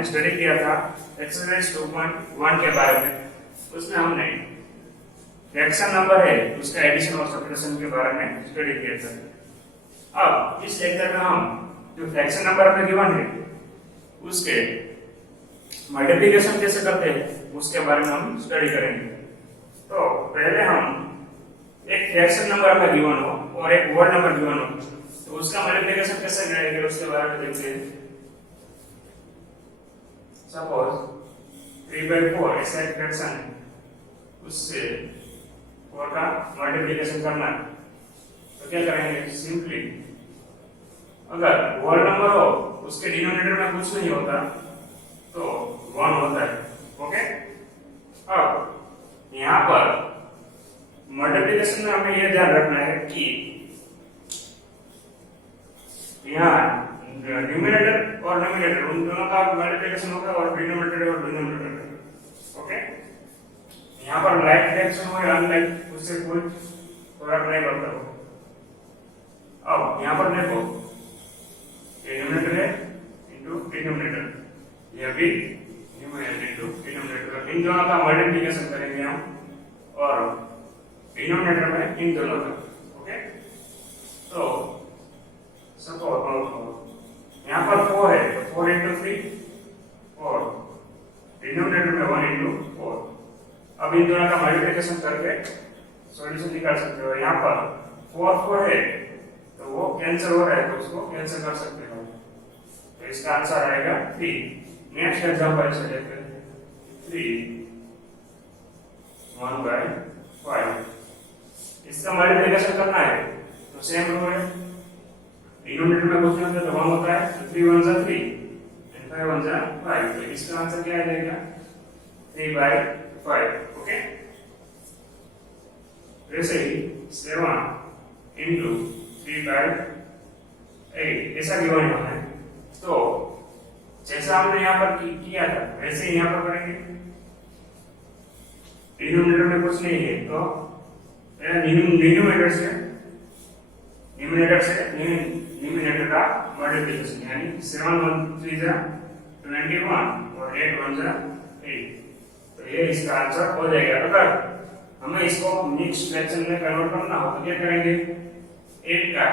हमने स्टडी किया था एक्सरसाइज 2.1 के बारे में। उसमें हमने फ्रैक्शन नंबर है उसका एडिशन और सब्ट्रैक्शन के बारे में स्टडी किया था। अब इस लेक्चर में हम जो फ्रैक्शन नंबर में गिवन है उसके मल्टीप्लिकेशन कैसे करते हैं उसके बारे में हम स्टडी करेंगे। तो पहले हम एक फ्रैक्शन नंबर में गिवन हो और एक होल नंबर गिवन हो तो उसका मल्टीप्लिकेशन कैसे करेंगे उसके बारे में देखते हैं। सपोज 3/4 ऐसा एक फ्रैक्शन है, उससे 4 का मल्टीप्लिकेशन करना है तो क्या करेंगे, सिंपली अगर होल नंबर हो उसके डिनोमिनेटर में कुछ नहीं होता तो 1 होता है। ओके, अब यहाँ पर मल्टीप्लिकेशन में हमें यह ध्यान रखना है कि यहाँ न्यूमरेटर और डिनोमिनेटर उन दोनों का मल्टीप्लिकेशन होगा और डिनोमिनेटर और डिनोमिनेटर। ओके, यहाँ पर लाइक फ्रैक्शन हो या अनलाइक उससे कोई फर्क नहीं पड़ता हो। अब यहाँ पर देखो डिनोमिनेटर है इनटू डिनोमिनेटर, यह भी न्यूमरेटर इनटू डिनोमिनेटर, इन दोनों का मल्टीप्लिकेशन करेंगे हम और डिनोमिनेटर में इन दोनों का। ओके, तो सपोज यहाँ पर 4 है तो 4 into 3 4, डिनोमिनेटर में 1 into 4। अब इन दोनों का मल्टीप्लिकेशन करके सॉल्यूशन निकाल सकते हो। यहाँ पर 4 है तो वो कैंसिल हो रहा है तो उसको कैंसिल कर सकते हो, तो इसका आंसर आएगा 3। नेक्स्ट एग्जांपल से देखते हैं 3 1/5। इसका मल्टीप्लिकेशन करना है तो सेम रूल है, डिनोमिनेटर में कुछ नहीं होता तो 1 होता है तो 3 1 जा 3 and 5 1 जा 5, तो इसका आंसर क्या आ जाएगा 3/5। ओके, वैसे ही 7 into 3/8 ऐसा गिवन है तो जैसा हमने यहाँ पर किया था वैसे ही यहाँ पर करेंगे। डिनोमिनेटर में कुछ नहीं है तो न्यूमरेटर का मल्टीप्लिकेशन यानी 7 1 3 जा 21 और 8 1 जा 8, तो ये इसका आंसर हो जाएगा। अगर हमें इसको मिक्स फ्रैक्शन में कन्वर्ट करना हो तो क्या करेंगे, 8 का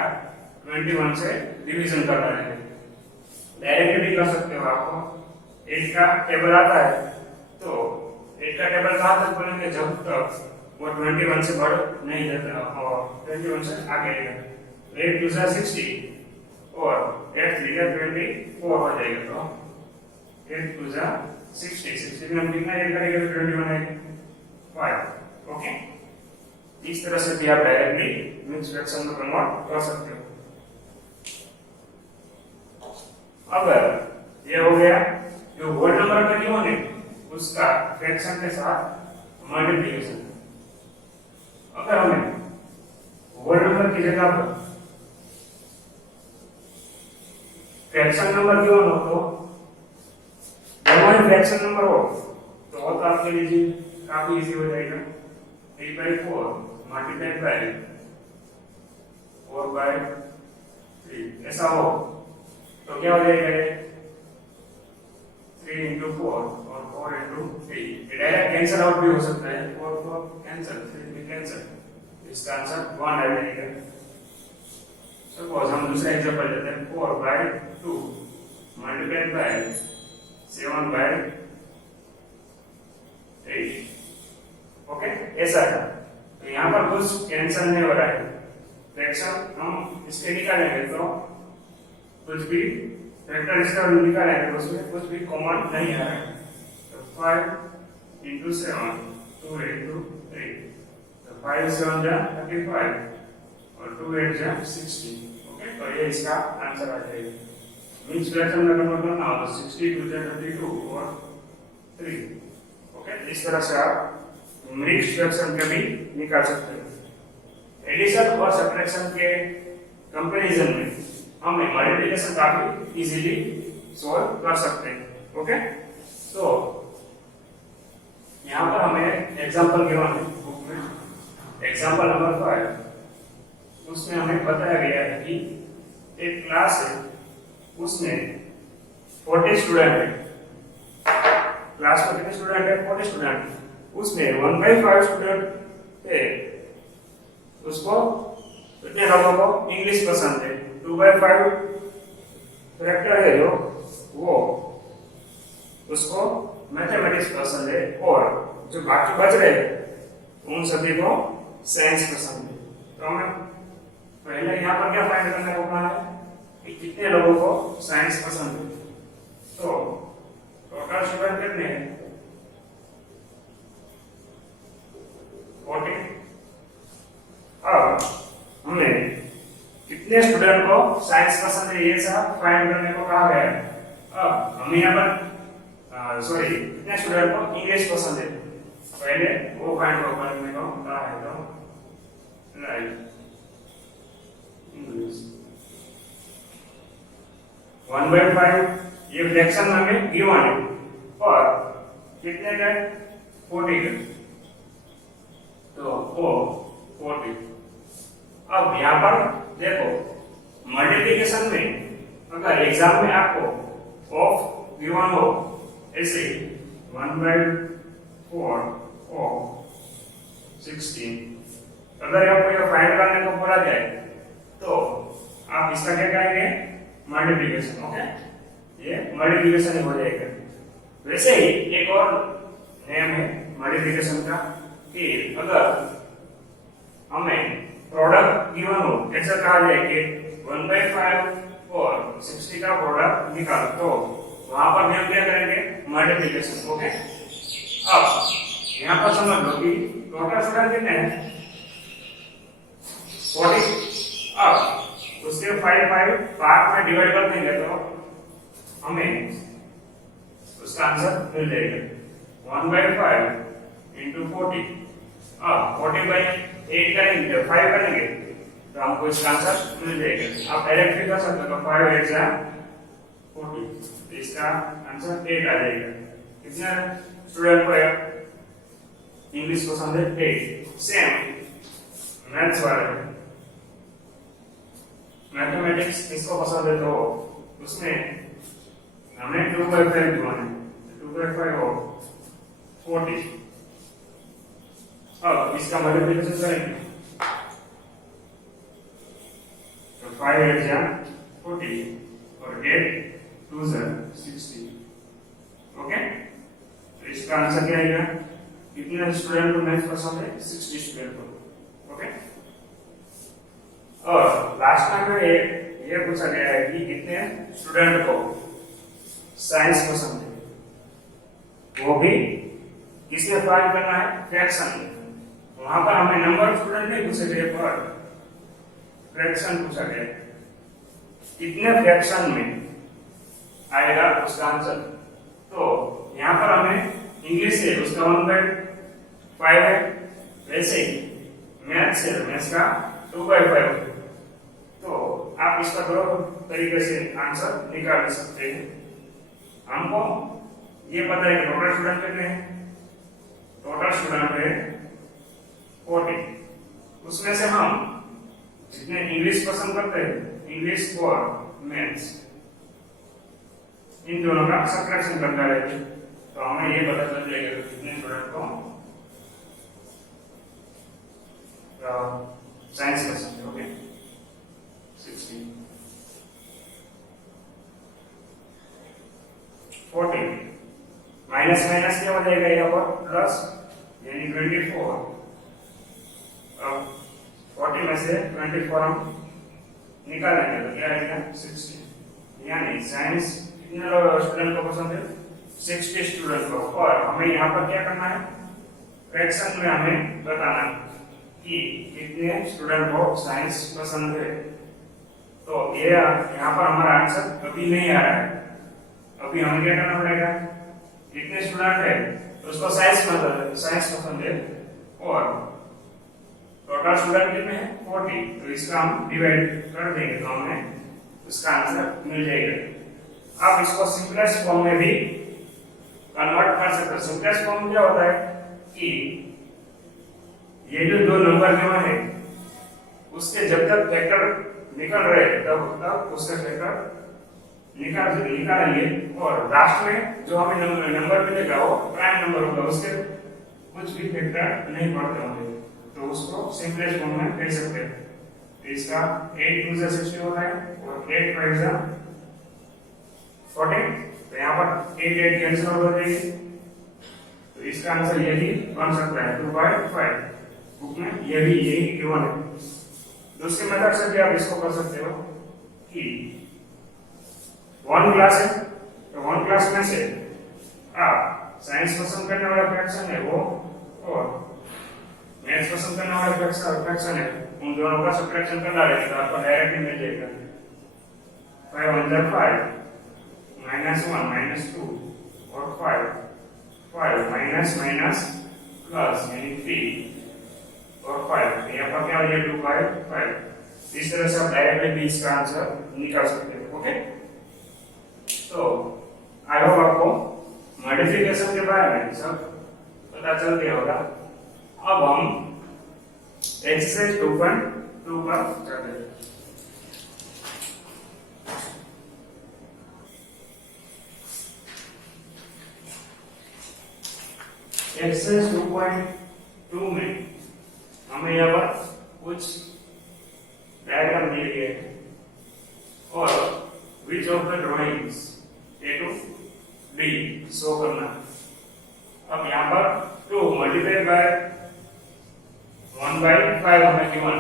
21 से डिवीजन करना है। डायरेक्ट भी कर सकते हो, आपको 8 का टेबल आता है तो 8 का टेबल कहाँ तक बोलेंगे जब तक वो 21 से बढ़ नहीं जाता और 21 से आगे आएगा। 8 2 जा 60 और 8 3 जा 24 हो जाएगा, तो 8 2 जा 60 में हम कितना ऐड करेंगे तो 21 आएगा 5। ओके, इस तरह से भी आप डायरेक्टली मिक्स फ्रैक्शन में कन्वर्ट कर सकते हो। अगर ये हो गया जो होल नंबर का गिवन है उसका फ्रैक्शन के साथ मल्टीप्लिकेशन। अगर हमें होल नंबर की जगह पर फ्रैक्शन नंबर गिवन हो तो दोनों ही फ्रैक्शन नंबर हो तो आपके लिए काफी इजी हो जाएगा। 3/4 मल्टीप्लाइड बाय 4/3 ऐसा हो तो क्या हो जाएगा, 3 into 4 और 4 into 3। ये डायरेक्ट कैंसिल आउट भी हो सकता है, 4 4 कैंसिल 3 भी कैंसिल, इसका आंसर 1 आ जाएगा। सपोज हम दूसरा एग्जांपल लेते हैं 4/2 मल्टीप्लाइड बाय 7/8। ओके, ऐसा है तो यहाँ पर कुछ कैंसिल नहीं हो रहा है, फ्रैक्शन हम इसके निकालेंगे तो कुछ भी फैक्टर इसका निकालेंगे तो उसमें कुछ भी कॉमन नहीं आ रहा है। तो 5 into 7 2 into 3, तो 5 7 जा 35 और 2 8 जा 60। ओके, तो ये इसका आंसर आ जाएगा। मिक्स फ्रैक्शन में कन्वर्ट करना हो तो 60 2 जा 32 और 3। ओके, इस तरह से आप मिक्स फ्रैक्शन के भी निकाल सकते हो। एडिशन और सब्ट्रैक्शन के कंपैरिजन में हमें मल्टीप्लिकेशन काफी इजीली सॉल्व कर सकते हैं। ओके, तो यहाँ पर हमें एग्जांपल गिवन है बुक में, एग्जांपल नंबर 5। उसमें हमें बताया गया है कि एक क्लास है उसमें 40 स्टूडेंट है क्लास में कितने स्टूडेंट है? 40 स्टूडेंट, उसमें 1/5 स्टूडेंट थे, उसको कितने लोगों को इंग्लिश पसंद है? 2/5 फैक्टर है जो वो उसको मैथमेटिक्स पसंद है, और जो बाकी बच रहे उन सभी को साइंस पसंद है। तो हमें पहले यहाँ पर क्या फाइंड करने को कहा है कि कितने लोगों को साइंस पसंद है। तो टोटल स्टूडेंट कितने हैं? 40। अब हमें कितने स्टूडेंट को साइंस पसंद है ये सब फाइंड करने को कहा गया है। अब हमें यहाँ पर कितने स्टूडेंट को इंग्लिश पसंद है, पहले वो फाइंड करने को कहा है। तो राइट इंग्लिश 1/5 ये फ्रैक्शन में हमें गिवन है, और कितने का? 40 का, तो वो 40। अब यहाँ पर देखो मल्टीप्लिकेशन में अगर एग्जाम में आपको ऑफ गिवन हो ऐसे 1/4 ऑफ 16, अगर आपको ये फाइंड करने को बोला जाए तो आप इसका क्या करेंगे? मल्टीप्लिकेशन। ओके, ये मल्टीप्लिकेशन हो जाएगा। वैसे ही एक और नेम है मल्टीप्लिकेशन का कि अगर हमें प्रोडक्ट गिवन हो, ऐसा कहा जाए कि 1/5 और 60 का प्रोडक्ट निकालो, तो वहां पर हम क्या करेंगे? मल्टीप्लिकेशन। ओके, अब यहाँ पर समझ लो कि टोटल स्टूडेंट कितने हैं? 40। अब उसके 5 पार्ट में डिवाइड कर देंगे तो हमें उसका आंसर मिल जाएगा 1/5 into 40। अब 40/8 करेंगे, 5 करेंगे तो हमको इसका आंसर मिल जाएगा। आप डायरेक्ट भी कर सकते हो, 5 8 जा 40, इसका आंसर 8 आ जाएगा। कितने स्टूडेंट को इंग्लिश पसंद है? 8। सेम मैथ्स वाले मैथमेटिक्स किसको पसंद है? तो उसमें हमें 2/5 गिवन है, 2/5 और 40। अब इसका मल्टीप्लिकेशन करेंगे तो 5 8 जा 40 और 8 2 जा 60। ओके, तो इसका आंसर क्या आएगा? कितने स्टूडेंट को मैथ्स पसंद है? 60 स्टूडेंट को। ओके, और लास्ट टाइम में ये पूछा गया है कि कितने स्टूडेंट को साइंस पसंद है, वो भी किसमें फाइंड करना है? फ्रैक्शन में। वहां पर हमें नंबर ऑफ स्टूडेंट नहीं पूछे गए, पर फ्रैक्शन पूछा गया। कितने फ्रैक्शन में आएगा उसका आंसर? तो यहाँ पर हमें इंग्लिश है उसका 1/5 है, वैसे ही मैथ्स है, मैथ्स का 2/5। तो आप इसका दो तरीके से आंसर निकाल सकते हैं। हमको ये पता है कि टोटल स्टूडेंट कितने हैं? टोटल स्टूडेंट है 40। उसमें से हम जितने इंग्लिश पसंद करते हैं, इंग्लिश और मैथ्स, इन दोनों का सब्ट्रैक्शन करना रहेगा, तो हमें ये पता चल जाएगा कि कितने स्टूडेंट को साइंस पसंद है। ओके, 60 40 माइनस माइनस क्या हो जाएगा यहाँ पर? प्लस, यानी 24। अब 40 में से 24 हम निकालेंगे तो क्या आएगा? 60। यानी साइंस कितने स्टूडेंट को पसंद है? 60 स्टूडेंट को। और हमें यहाँ पर क्या करना है? फ्रैक्शन में हमें बताना है कि कितने स्टूडेंट को साइंस पसंद है। तो ये यहाँ पर हमारा आंसर अभी नहीं आ रहा है। अभी हमें क्या करना पड़ेगा? कितने स्टूडेंट है उसको साइंस पसंद है, और टोटल स्टूडेंट कितने हैं? 40। तो इसका हम डिवाइड कर देंगे तो हमें उसका आंसर मिल जाएगा। आप इसको सिंपलेस्ट फॉर्म में भी कन्वर्ट कर सकते हो। सिंपलेस्ट फॉर्म क्या होता है कि ये जो दो नंबर गिवन है उसके जब तक फैक्टर निकल रहे तब उसका फैक्टर निकालेंगे और लास्ट में जो हमें नंबर मिलेगा वो प्राइम नंबर होगा, उसके कुछ भी फैक्टर नहीं पड़ते होंगे, तो उसको सिंपलेस्ट फॉर्म में कह सकते हैं। तो इसका 8 2 जा 60 होता है और 8 5 जा 14, तो यहाँ पर 8 8 कैंसिल हो जाएंगे, तो इसका आंसर ये भी बन सकता है 2/5। बुक में ये भी यही गिवन है। दूसरी मेथड से भी आप इसको कर सकते हो कि वन क्लास है, तो वन क्लास में से आप साइंस पसंद करने वाला फ्रैक्शन है वो और मैथ्स पसंद करने वाला फ्रैक्शन है, उन दोनों का सब्ट्रैक्शन करना रहेगा, तो आपको डायरेक्टली मिल जाएगा 5 1 5 -1 -2 और 5 माइनस माइनस प्लस यानी 3 और 5, यहाँ पर क्या हो गया 2/5। इस तरह से आप डायरेक्टली भी इसका आंसर निकाल सकते हो। ओके, तो आई होप आपको मॉडिफिकेशन के बारे में सब पता चल गया होगा। अब हम एक्सरसाइज 2.2 पर चलते हैं। एक्सरसाइज 2.2 में हमें यहाँ पर कुछ डायग्राम दिए गए हैं और which of the drawings A to B show करना। अब यहाँ पर 2 मल्टीप्लाई बाय 1/5 हमें गिवन,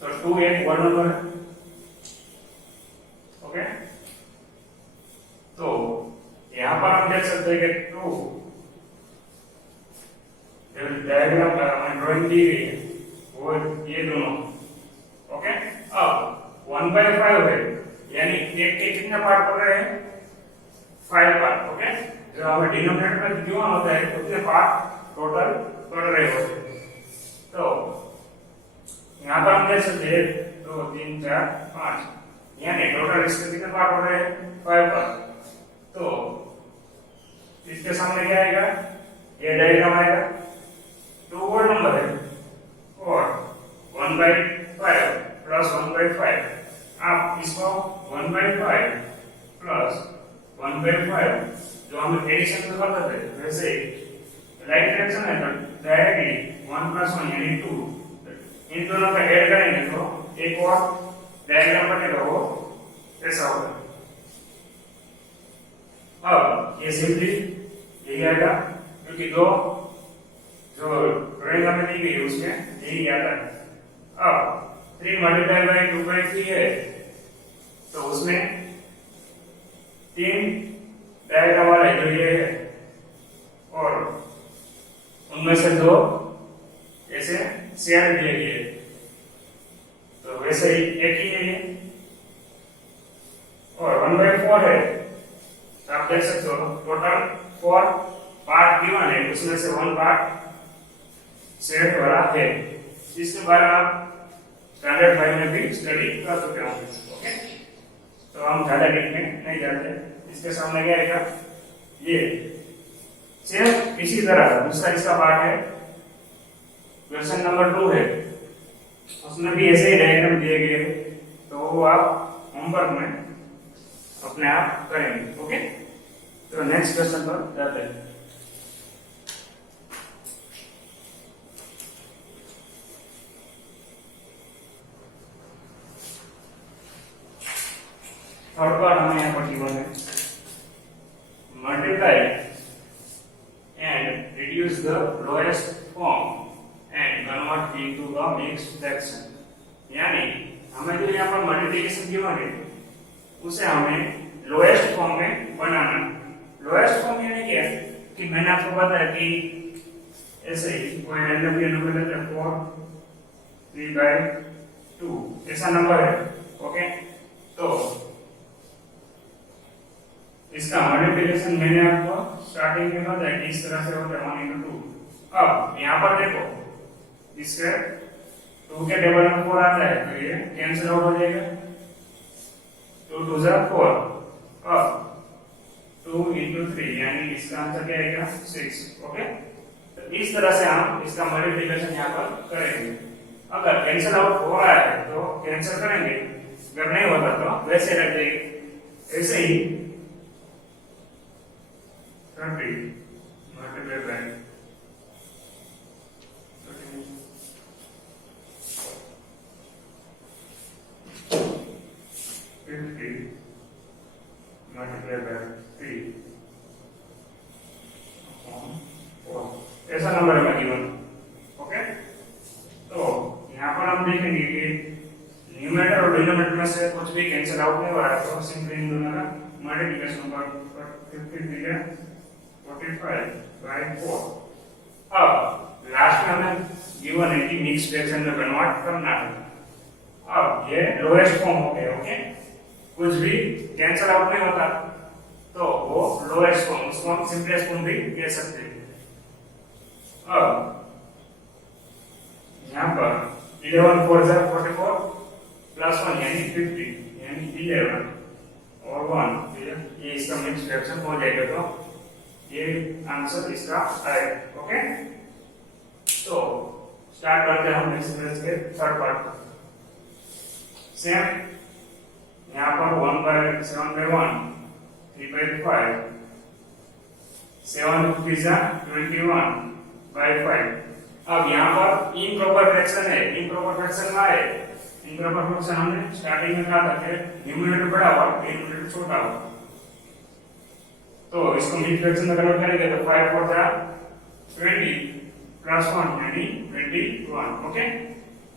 तो 2 एक वर्ड नंबर है। ओके, तो यहाँ पर हम देख सकते हैं कि 2 डायग्राम ड्राइंग दी गई है वो ये दोनों। ओके, अब 1/5 है यानी एक के कितने पार्ट पड़ रहे हैं 5 पार्ट। ओके, जो हमें डिनोमिनेटर में क्यों होता है उतने पार्ट टोटल पड़ रहे होते हैं। तो यहाँ पर हम देख सकते हैं 2 3 4 5 यानी टोटल इसके कितने पार्ट हो रहे हैं 5 पार्ट। तो इसके सामने क्या आएगा, ये डायग्राम आएगा, 2 वर्ड नंबर है और 1/5 प्लस 1/5, आप इसको 1/5 प्लस 1/5 जो हम एडिशन में करते थे वैसे राइट डायरेक्शन है तो डायरेक्टली 1 + 1 यानी 2, इन दोनों का ऐड करेंगे तो एक और डायग्राम बनेगा, वो ऐसा होगा। अब ये सिंपली यही आएगा क्योंकि दो जो ड्राइंग हमें दी गई है उसमें यही आता है। अब 3 मल्टीप्लाई बाय 2/3 है तो उसमें 3 डायग्राम वाला जो ये है और उनमें से 2 ऐसे शेयर दिए गए, तो वैसे ही एक ही है ये। और 1/4 है, तो आप देख सकते हो टोटल 4 पार्ट गिवन है, उसमें से 1 पार्ट शेयर वाला है। इसके बारे में आप स्टैंडर्ड 5 में भी स्टडी कर चुके होंगे। ओके, तो हम ज्यादा डीप में नहीं जाते। इसके सामने क्या आएगा, ये सेम इसी तरह दूसरा इसका पार्ट है, क्वेश्चन नंबर 2 है, उसमें भी ऐसे ही डायग्राम दिए गए, तो वो आप होमवर्क में अपने आप करेंगे। ओके, तो नेक्स्ट क्वेश्चन पर जाते हैं। थर्ड पार्ट हमें यहाँ पर गिवन है, multiply and reduce the lowest form and convert into the mixed fraction. यानी हमें जो यहाँ पर मल्टीप्लिकेशन गिवन है उसे हमें लोएस्ट फॉर्म में बनाना। लोएस्ट फॉर्म यानी क्या है कि मैंने आपको बताया कि ऐसे ही कोई रैंडम नंबर लेते हैं 4 3/2 ऐसा नंबर है। ओके, तो इसका मल्टीप्लिकेशन मैंने आपको स्टार्टिंग में बताया कि इस तरह से होता है 1 × 2। अब यहाँ पर देखो इसके 2 के टेबल में 4 आता है तो ये कैंसिल आउट हो जाएगा, 2 2 जा 4। अब 2 × 3 यानी इसका आंसर क्या आएगा 6। ओके, तो इस तरह से हम इसका मल्टीप्लिकेशन यहाँ पर करेंगे। अगर कैंसिल आउट हो रहा है तो कैंसिल करेंगे, अगर नहीं होता तो वैसे रख देंगे। ऐसे ही 30 मल्टीप्लाई बाय 50 मल्टीप्लाई बाय 3 ऐसा नंबर है गिवन। ओके, तो यहाँ पर हम देखेंगे कि न्यूमरेटर और डिनोमिनेटर में से कुछ भी कैंसिल आउट नहीं हो रहा है, तो सिंपली इन दोनों का मल्टीप्लिकेशन पर 50 दिया 45 बाय 4। अब लास्ट में हमें गिवन है कि मिक्स फ्रैक्शन में कन्वर्ट करना है। अब ये लोएस्ट फॉर्म हो गया। ओके, कुछ भी कैंसिल आउट नहीं होता तो वो लोएस्ट फॉर्म, उसको हम सिंपलेस्ट फॉर्म भी कह सकते हैं। अब यहाँ पर 11 4 जा 44 प्लस 1 यानी 50 यानी 11 और 1, ये इसका मिक्स फ्रैक्शन हो जाएगा, तो ये आंसर इसका आएगा। ओके, तो स्टार्ट करते हैं हम नेक्स्ट पेज के थर्ड पार्ट पर। सेम यहाँ पर 1 by 7 by 1 3 by 5 7 3 21 by 5। अब यहाँ पर इम्प्रॉपर फ्रैक्शन है, इम्प्रॉपर फ्रैक्शन में आए, इम्प्रॉपर फ्रैक्शन हमने स्टार्टिंग में कहा था कि न्यूमरेटर बड़ा हुआ डिनोमिनेटर छोटा हुआ, तो इसको मिक्स फ्रैक्शन में कन्वर्ट करेंगे तो 5 4 जा 20 प्लस 1 यानी 21। ओके,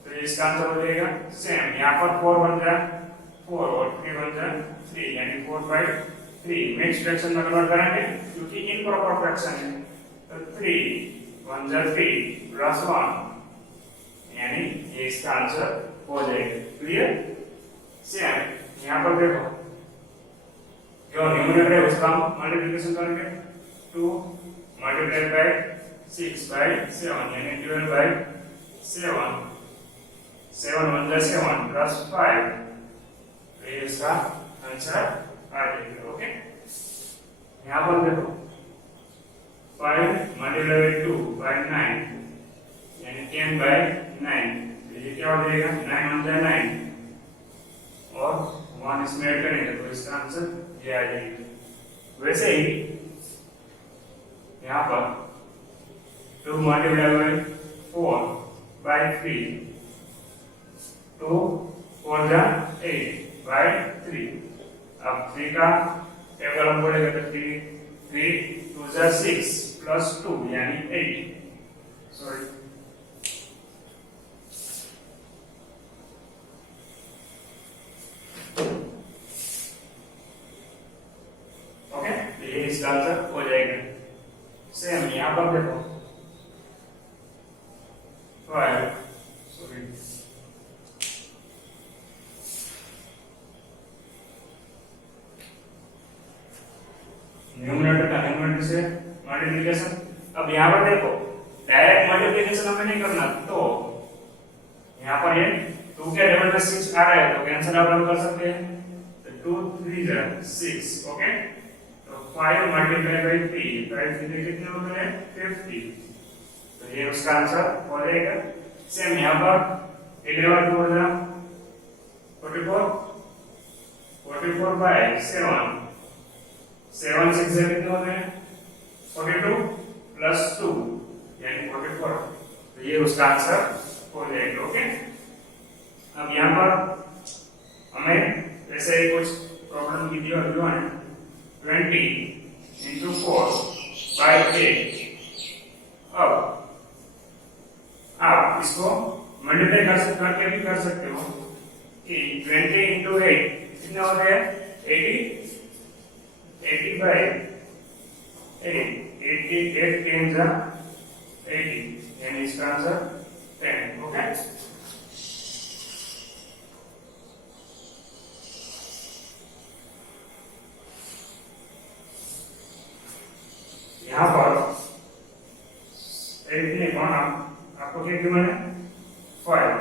तो इसका आंसर हो जाएगा सेम। यहाँ पर 4 बन जा 4 और 3 बन जा 3 यानी 4 5 3 मिक्स फ्रैक्शन में कन्वर्ट करेंगे क्योंकि इम्प्रॉपर फ्रैक्शन है, तो 3 1 जा 3 प्लस 1 यानी ये इसका आंसर हो जाएगा। क्लियर? सेम यहाँ पर देखो, जो न्यूमरेटर है उसका मल्टीप्लिकेशन करेंगे 2 मल्टीप्लाई बाय 6 by 7 यानी 12 by 7 7 1 जा 7 प्लस 5, ये इसका आंसर आ जाएगा। ओके, यहाँ पर देखो 5 मल्टीप्लाई बाय 2 by 9 यानी 10 by 9, ये क्या हो जाएगा 9 1 जा 9 और 1 इसमें ऐड करेंगे तो इसका आंसर ये आ जाएगा। वैसे ही यहाँ पर 2 मल्टीप्लाई बाय 4 by 3 2 4 जा 8 by 3। अब 3 का टेबल हम बोलेंगे तो 3 2 जा 6 प्लस 2 यानी 8। सॉरी, ओके, ये इसका आंसर हो जाएगा। सेम यहाँ पर देखो 5 सॉरी न्यूमरेटर का न्यूमरेटर से मल्टीप्लिकेशन। अब यहाँ पर देखो डायरेक्ट मल्टीप्लिकेशन हमें नहीं करना, तो यहाँ पर ये 2 के डबल में 6 आ रहा है तो कैंसिल आप कर सकते हैं, तो 2 3 जा 6। ओके, तो 5 मल्टीप्लाई बाय 3 5 3 कितने होते हैं 50, तो ये उसका आंसर हो जाएगा। सेम यहाँ पर 11 4 जा 44 44 by 7 7 6 से कितने होते हैं 42 प्लस 2 यानी 44, तो ये उसका आंसर हो जाएगा। ओके, अब यहाँ पर हमें ऐसे ही कुछ प्रॉब्लम की दी है 20 into 4 by 8। अब आप इसको मल्टीप्लाई करके भी कर सकते हो कि 20 into 8 कितने होते हैं 80 85 8 10 जा 80 यानी इसका आंसर 10। ओके, यहाँ पर एक आपको क्या गिवन है 5।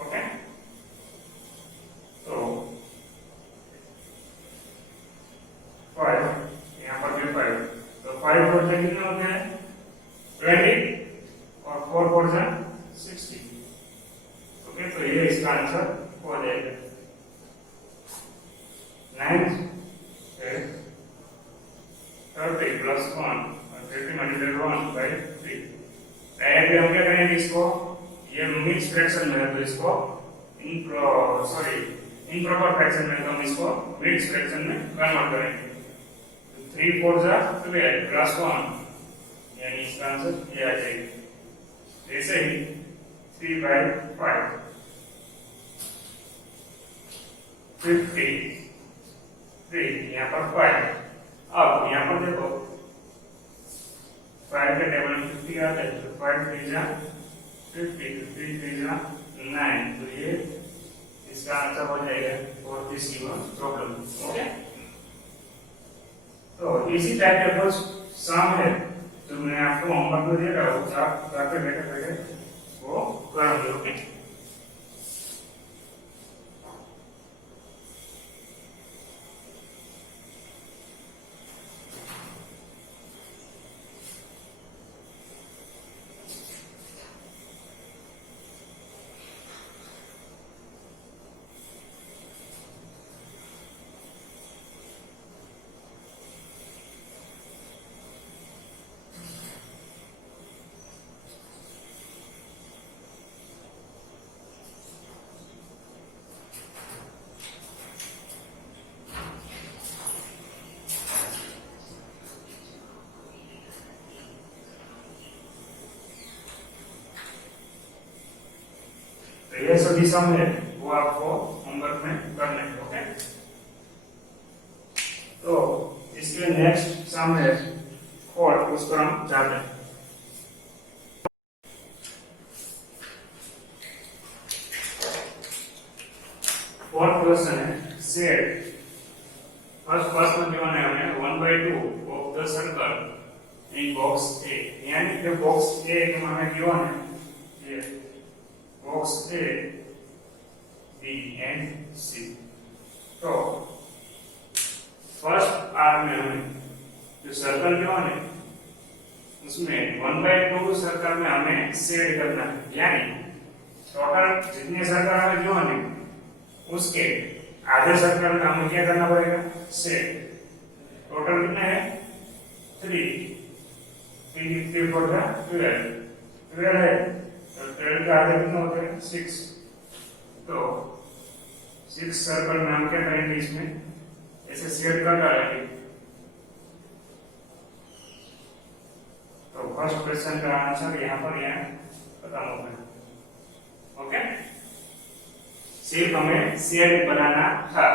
ओके, तो 5 यहाँ पर भी 5, तो 5 4 से कितने होते हैं 20 और 4 4 से 60। ओके, तो ये इसका आंसर हो जाएगा। 9 is 30 plus 1 और 30 मल्टीप्लाई 1 by 3। डायरेक्टली हम क्या करेंगे इसको, ये मिक्स फ्रैक्शन में है तो इसको इम्प्रॉपर फ्रैक्शन में हम इसको मिक्स फ्रैक्शन में कन्वर्ट करेंगे। 3 4 जा 12 प्लस 1 यानी इसका आंसर ये आ जाएगा। ऐसे ही 3 by 5 53 यहाँ पर 5। अब यहाँ पर देखो 5 के टेबल में 50 आता है तो 5 3 जा 50 3 3 जा 9 तो ये इसका आंसर हो जाएगा for this given problem. Okay, तो इसी टाइप के कुछ सम है जो मैं आपको होमवर्क में दे रहा हूँ, आप जाके बैठे वो करोगे। ओके, ये सभी सम है वो आपको होमवर्क में करने हैं। ओके, तो इसके नेक्स्ट सम है 4, उस पर हम जाते हैं। फोर्थ क्वेश्चन है सेट फर्स्ट में गिवन है हमें 1/2 of the circle in box A, यानी कि बॉक्स ए में हमें गिवन है ये box A B and C. तो फर्स्ट आर में हमें जो सर्कल गिवन है उसमें 1/2 सर्कल में हमें शेड करना है, यानी टोटल जितने सर्कल हमें गिवन है उसके आधे सर्कल में हमें क्या करना पड़ेगा, शेड। टोटल कितने हैं 3 3 4 12 है तो 12 का आधे कितने होते हैं 6। तो 6 सर्कल में हम क्या करेंगे, इसमें ऐसे शेड कर डालेंगे। तो फर्स्ट क्वेश्चन का आंसर यहाँ पर यहाँ खत्म हो गया। ओके, सिर्फ हमें शेड बनाना था।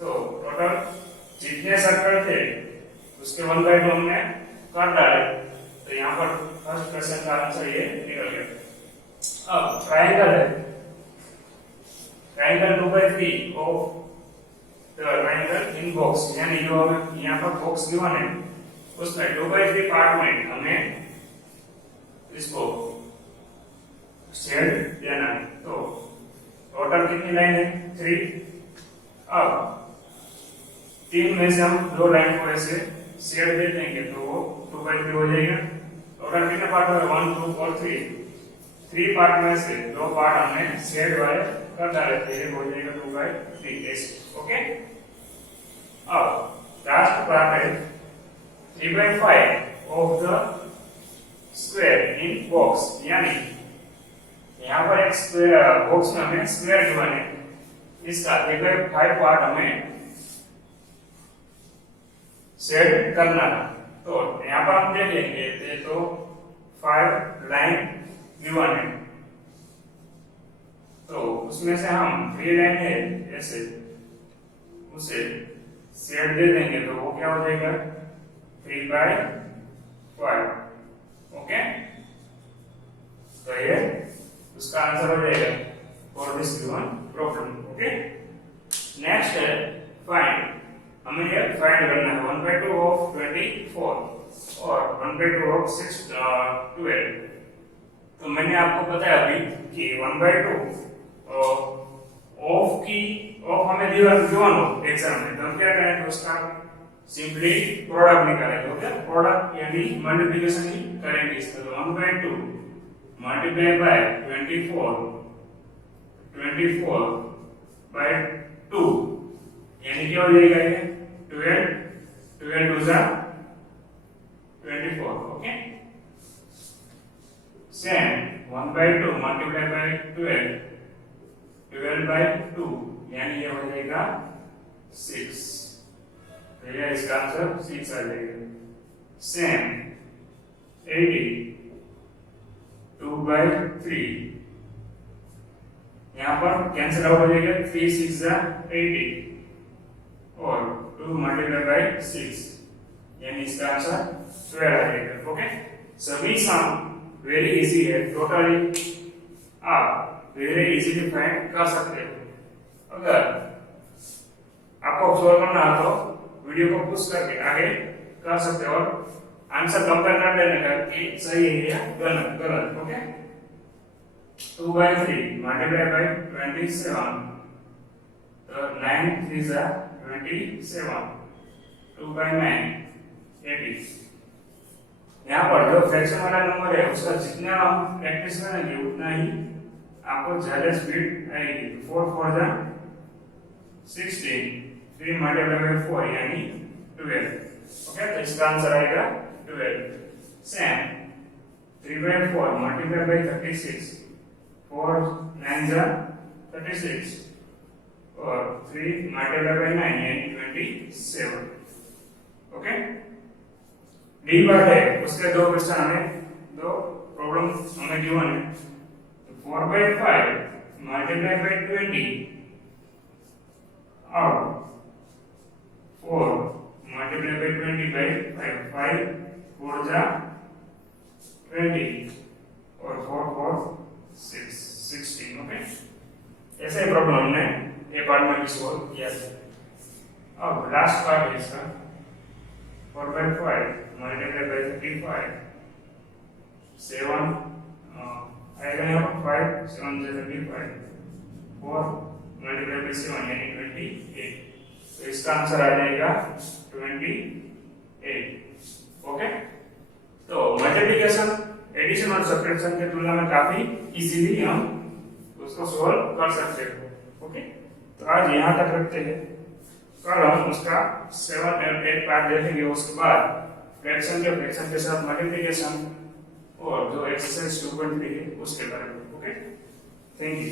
तो टोटल जितने सर्कल थे उसके 1/2 हमने कर डाले, तो यहाँ पर फर्स्ट क्वेश्चन का आंसर ये निकल गया। अब ट्रायंगल है, triangle 2/3 of the triangle in box, यानी जो हमें यहाँ पर बॉक्स गिवन है उसमें 2/3 पार्ट में हमें इसको शेड देना है। तो टोटल कितनी लाइन है 3। अब 3 में से हम 2 लाइन को ऐसे शेड दे देंगे तो वो 2/3 हो जाएगा। टोटल कितने पार्ट हो, 1 2 और 3 पार्ट में से 2 पार्ट हमें शेड वाले कर डाले थे, हो जाएगा 2/3 ऐसे। ओके, अब लास्ट पार्ट है 3/5 of the square in box, यानी यहाँ पर एक स्क्वायर बॉक्स में हमें स्क्वायर गिवन है, इसका 3/5 पार्ट हमें शेड करना है। तो यहाँ पर हम देख लेंगे तो 5 लाइन गिवन है, तो उसमें से हम 3 लाइन है ऐसे उसे शेड दे देंगे तो वो क्या हो जाएगा 3/5। ओके, तो ये उसका आंसर हो जाएगा for this given problem. Okay, next है फाइंड, हमें ये फाइंड करना है 1/2 ऑफ 24 और 1/2 ऑफ 12। तो मैंने आपको बताया अभी कि 1/2 ऑफ की ऑफ हमें गिवन हो एग्जाम में, तो हम क्या करेंगे उसका सिंपली प्रोडक्ट निकालेंगे। ओके, प्रोडक्ट यानी मल्टीप्लिकेशन ही करेंगे इसका। तो 1/2 मल्टीप्लाई बाय 24 by 2 यानी क्या हो जाएगा ये 12 12 टू जा 24 ओके सेम 1/2 मल्टीप्लाई बाय 12 12/2 यानी ये हो जाएगा 6 तो ये इसका आंसर 6 आ जाएगा सेम 80 2/3 यहाँ पर कैंसिल आउट हो जाएगा 3 6 जा 80 और 2 मल्टीप्लाई बाय 6 यानी इसका आंसर 12 आ जाएगा ओके सभी सम वेरी इजी है टोटली आप वेरी इजीली फाइंड कर सकते हो अगर आपको सॉल्व करना है तो वीडियो को पुश करके आगे कर सकते हो और आंसर कंपेयर कर लेने का कि सही है या गलत गलत ओके 2/3 मल्टीप्लाई बाय 27 तो 9 3 जा 27 2/9 80 यहाँ पर जो फ्रैक्शन वाला नंबर है उसका जितना हम प्रैक्टिस करेंगे उतना ही आपको ज्यादा स्पीड आएगी 4 4 जा 16 3 मल्टीप्लाई बाय 4 यानी 12 ओके तो इसका आंसर आएगा 12 सेम 3/4 मल्टीप्लाई बाय 36 4 9 जा 36 और 3 मल्टीप्लाई बाय 9 यानी 27 ओके डी पार्ट है उसके दो क्वेश्चन हमें दो प्रॉब्लम हमें गिवन है तो 4/5 मल्टीप्लाई बाय 20 और 4 मल्टीप्लाई बाय 20 बाय 5 4 जा 20 और 4 4 6 16 ओके ऐसे ही प्रॉब्लम हमने ए पार्ट में भी सॉल्व किया था अब लास्ट पार्ट है इसका 4/5 multiplied by 35 7 आएगा यहाँ पर 5 7 से 35 4 multiplied by 7 यानी 28 तो इसका आंसर आ जाएगा 28 ओके तो मल्टीप्लिकेशन एडिशन और सब्ट्रैक्शन के तुलना में काफी इजीली हम उसको सॉल्व कर सकते हो ओके तो आज यहाँ तक रखते हैं कल हम उसका 7 और 8 पार्ट देखेंगे उसके बाद फ्रैक्शन के साथ मल्टीप्लिकेशन और जो एक्सरसाइज 2.3 है उसके बारे में ओके थैंक यू